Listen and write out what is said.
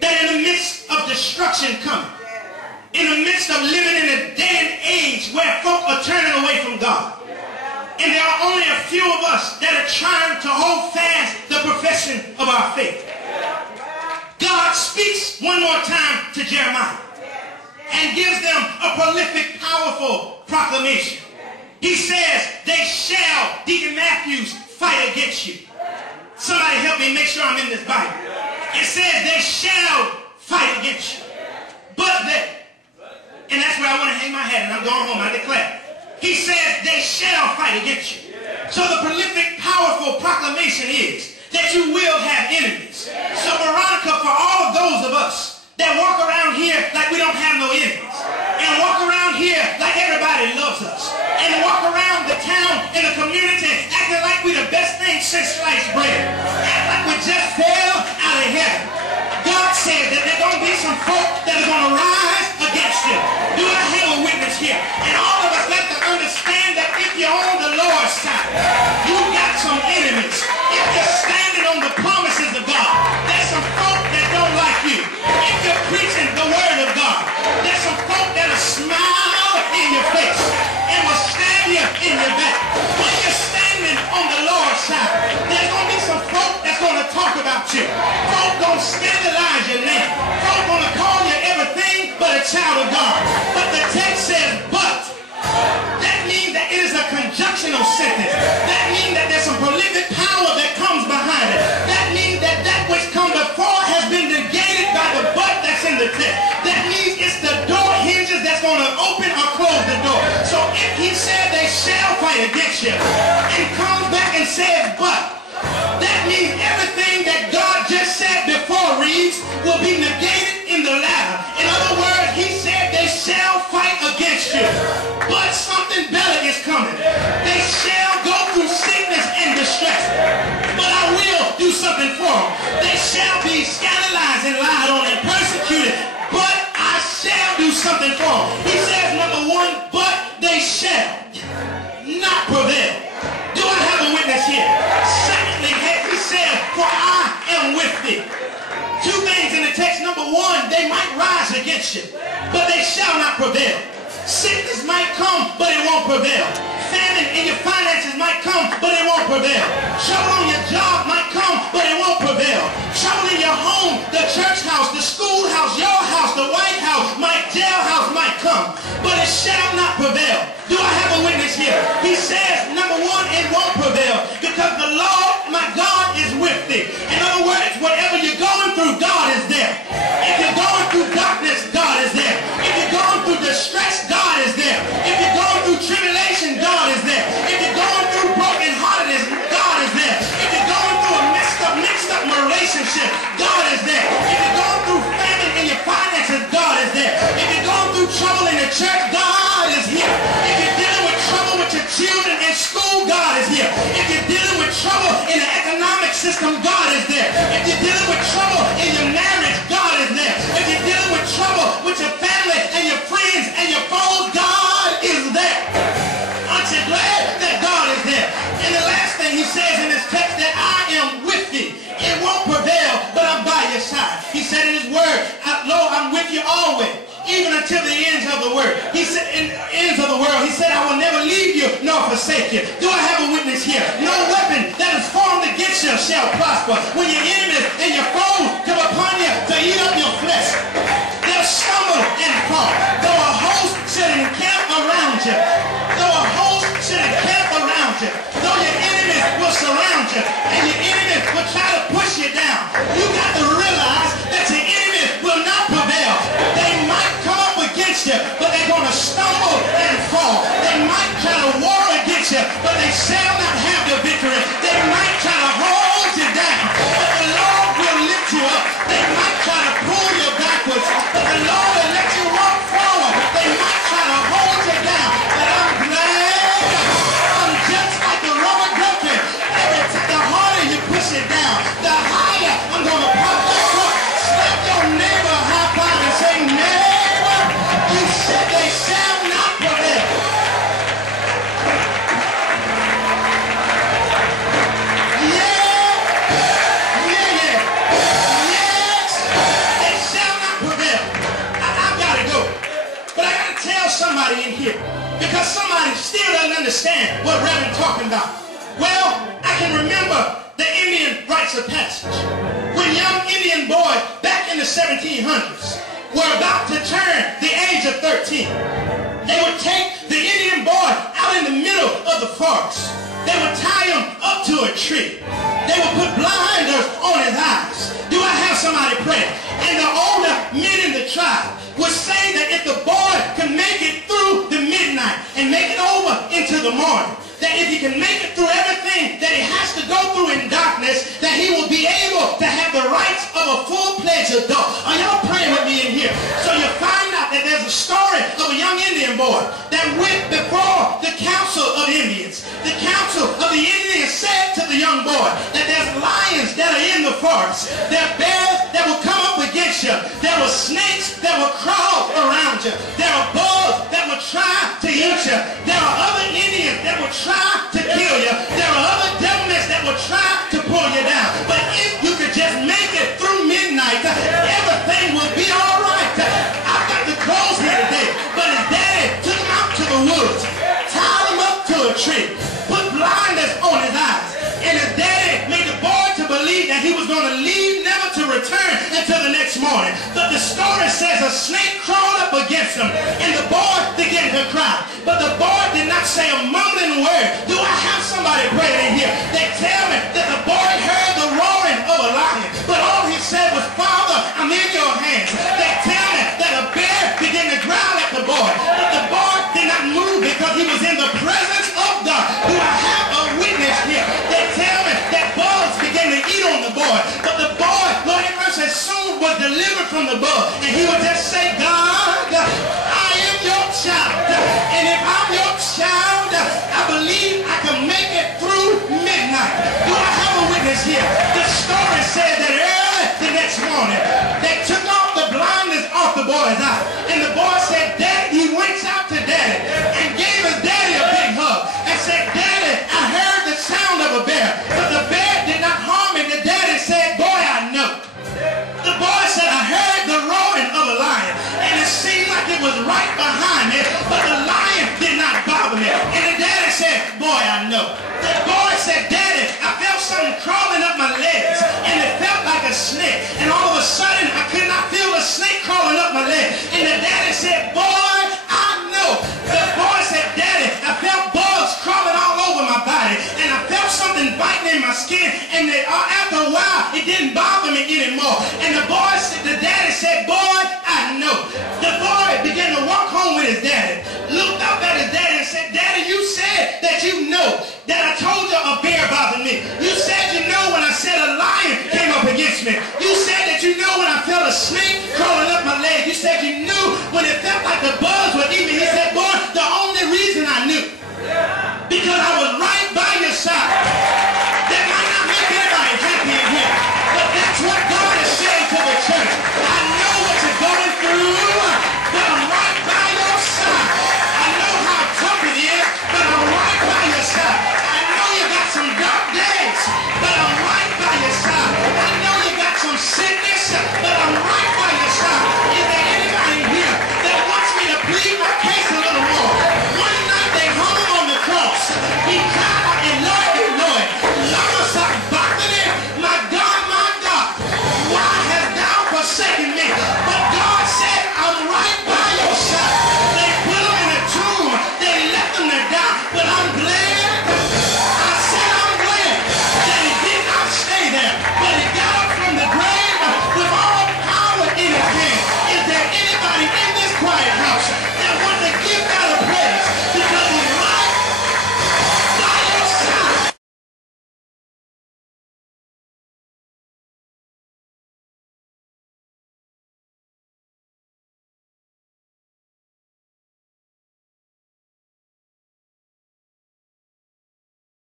that in the midst of destruction coming, in the midst of living in a day and age where folk are turning away from God, and there are only a few of us that are trying to hold fast the profession of our faith, God speaks one more time to Jeremiah and gives them a prolific, powerful proclamation. He says, they shall, Deacon Matthews, fight against you. Somebody help me make sure I'm in this Bible. It says they shall fight against you. But they, and that's where I want to hang my hat, and I'm going home, I declare. He says they shall fight against you. So the prolific, powerful proclamation is that you will have enemies. So Veronica, for all of those of us that walk around here like we don't have no enemies, and walk around here like everybody loves us, and walk around the town and the community acting like we the best thing since sliced bread, act like we just fell out of heaven. God said that there are going to be some folk that are going to rise against you. Do I have a witness here? And all of us got to understand that if you're on the Lord's side, you got some enemies. If you're standing on the promises of God, there's some folk that don't like you. If you're preaching the word of God, there's some folk that'll smile in your face and will stab you in your back. When you're standing on the Lord's side, there's going to be some folk that's going to talk about you. Folk going to scandalize your name. Folk going to call you everything but a child of God. But the text says, but. That means that it is a conjunctional sentence. That means that there's some prolific power that comes behind it. That means that that which come before has been negated by the but that's in the text. That means it's the door hinges that's going to open or close the door. So if he said they shall fight against you and comes back and says but, that means everything that God just said before reads will be negated in the latter. In other words, he said they shall fight against you, but something better is coming. They shall go through sickness and distress, but I will do something for them. They shall be scandalized and lied on and persecuted, but I shall do something for them. He says, number one, but they shall not prevail. Do I have a witness here? Secondly, he said, for I am with thee. Two things in the text. Number one, they might rise against you, but they shall not prevail. Sickness might come, but it won't prevail. Famine in your finances might come, but it won't prevail. Trouble on your job might come, but it won't prevail. Trouble in your home, the church house, the schoolhouse, your house, the White House, my jailhouse might come, but it shall not prevail. Do I have a witness here? He says, number one, it won't prevail because the Lord, my God, is with thee. In other words, whatever you're going through, God is there. If you're going through darkness, God is there. If you're going through distress, God is there. If you're going through tribulation, God is there. If you're going through brokenheartedness, God is there. If you're going through a mixed up relationship, God is there. If you're going through famine in your finances, God is there. If you're going through trouble in the church, God is here. If you're dealing with trouble with your children in school, God is here. If you're dealing with trouble in the economic system, God is there. If you're dealing with trouble in your marriage, God is there. If you're dealing with trouble with your family and your friends and your foes, God is there. Aren't you glad that God is there? And the last thing he says in this text, that I am with thee. It won't prevail, but I'm by your side. He said in his word, lo, I'm with you always, even until the ends of the world. He said, in the ends of the world, he said, I will never leave you nor forsake you. Do I have a witness here? No weapon that is formed against you shall prosper. When your enemies and your foes come upon you to eat up your flesh, they'll stumble and fall. Though a host should encamp around you, though a host should encamp around you, though your enemies will surround you, and your enemies will try to push you down, you got to realize that your enemies will not prevail. They might come up against you, but they're going to stumble and fall. They might try to war against you, but they shall not have the victory. They might try to hold you down, but the Lord will lift you up. They might try to pull you backwards, but the Lord will let you walk forward. They might try to hold you down, but I'm glad I'm just like the rubber ducky. The harder you push it down, talking about? Well, I can remember the Indian rites of passage. When young Indian boys back in the 1700s were about to turn the age of 13, they would take the Indian boy out in the middle of the forest. They would tie him up to a tree. They would put blinders on his eyes. Do I have somebody pray? And the older men in the tribe would say that if the boy can make it through the midnight and make it over into the morning, that if he can make it through everything that he has to go through in darkness, that he will be able to have the rights of a full-fledged adult. Are y'all praying with me in here? So you find out that there's a story of a young Indian boy that went before the council of Indians. The council of the Indians said to the young boy that there's lions that are in the forest. There are bears that will come up against you. There are snakes that will crawl around you. There are bugs that will try to eat you. There are other Indians that will try to kill you. There are other devils that will try to pull you down. But if you could just make it through midnight, everything will be all right. I've got the clothes here today, but his daddy took him out to the woods, tied him up to a tree, put blinders on his eyes, and his daddy made the boy to believe that he was going to leave, never to return until the next morning. But the story says a snake crawled up against him, and the boy began to cry. But the boy did not say a mumbling word. Do I have somebody praying in here? They tell me that the boy heard the roaring of a lion, but all he said was, Father, I'm in your hands. They tell me that a bear began to growl at the boy, but the boy did not move because he was in the presence of God. Do I have a witness here? They tell me that bugs began to eat on the boy, but the boy, Lord have mercy, soon was delivered from the bug, and he would just say, God, I am your child, and if I'm your child, I believe I can make it through midnight. Do I have a witness here? The story says that early the next morning, they took off the blindness off the boy's eye, and the boy said, Daddy, he went out to Daddy and gave his daddy a big hug and said, Daddy, I heard the sound of a bear, but the bear did not harm him. The daddy said, boy, I know. The boy said, I heard the roaring of a lion, and it seemed like it was right behind me, but the lion did not bother me. And the daddy said, boy, I know. The boy said, Daddy, I felt something crawling up my legs, and it felt like a snake. And all of a sudden, I could not feel the snake crawling up my leg. And the daddy said, boy, I know. The boy said, Daddy, I felt bugs crawling all over my body, and I felt something biting in my skin, and after a while, it didn't bother me anymore. And the daddy said, boy, I know. The boy began to walk home with his daddy, looked up at his daddy and said, Daddy, you said that you know that I told you a bear bothered me. You said you know when I said a lion came up against me. You said that you know when I felt a snake crawling up my leg. You said you knew when it felt like the bugs were eating me. He said,